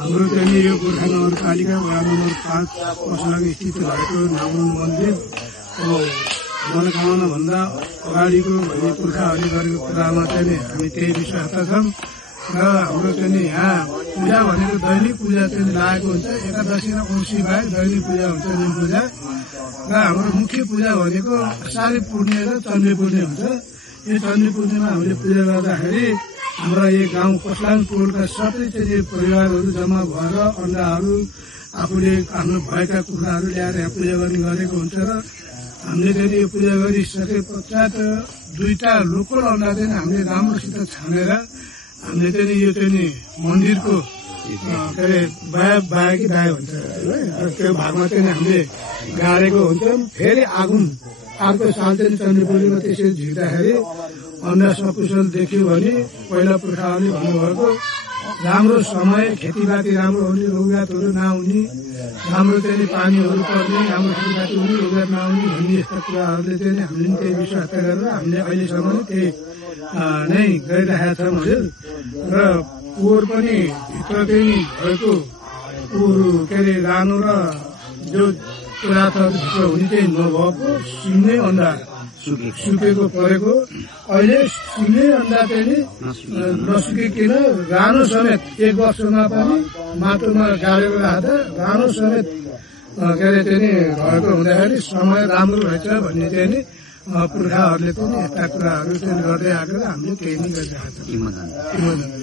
हाम्रो चाहिँ यो गोर्खा नगरपालिका वडा नम्बर 5 पसलाङ स्थित भएको नागुङ मन्दिर मनोकामना भन्दा अगाडिको भन्ने पुर्खाहरूले गरेको कुरामा चाहिँ हामी त्यही विश्वासता छौँ र हाम्रो चाहिँ यहाँ पूजा भनेको दैनिक पूजा चाहिँ लागेको हुन्छ। एकादशी र औँसी बाहेक दैनिक पूजा हुन्छ निम पूजा र हाम्रो मुख्य पूजा भनेको असारे पूर्णे र चन्द्र पूर्णे हुन्छ। यो चन्द्र पूर्णिमा हामीले पूजा गर्दाखेरि हाम्रा यो गाउँ पसलाङ टोलका सबै चाहिँ परिवारहरू जम्मा भएर अन्डाहरू आफूले आफ्नो भएका कुखुराहरू ल्याएर यहाँ पूजा गर्ने गरेको हुन्छ र हामीले चाहिँ यो पूजा गरिसके पश्चात 2टा लोकल अन्डा चाहिँ हामीले राम्रोसित छानेर हामीले चाहिँ यो चाहिँ मन्दिरको के अरे बाहेकी दाय हुन्छ त्यो भागमा चाहिँ हामीले गाडेको हुन्छौँ। फेरि अर्को साल चाहिँ चन्द्र पूर्णिमा त्यसरी झिक्दाखेरि अन्डा सकुशल देख्यो भने पहिला पुर्खाहरूले भन्नुभएको राम्रो समय खेतीपाती राम्रो हुने रोगरातहरू नआउने राम्रो चाहिँ पानीहरू पर्ने राम्रो खेतीपाती हुने रोगरात नआउने भन्ने यस्ता कुराहरूले चाहिँ हामीले त्यही विश्वास गरेर हामीले अहिलेसम्म त्यही नै गरिरहेका छौँ हजुर। र पोहोर पनि भित्र चाहिँ भएको के अरे रानो र जो पदार्थहरूभित्र हुने चाहिँ नभएको सिङ्गै अन्डा सुकेको परेको अहिले सिङ्गै अन्डा चाहिँ नसुकिकन रानो समेत 1 वर्षमा पनि माटोमा गाडेर राख्दा रानो समेत के अरे चाहिँ भएको हुँदाखेरि समय राम्रो रहेछ भन्ने चाहिँ पुर्खाहरूले पनि यस्ता कुराहरू चाहिँ गर्दै आएको हामीले केही नै गरिरहेका छौँ।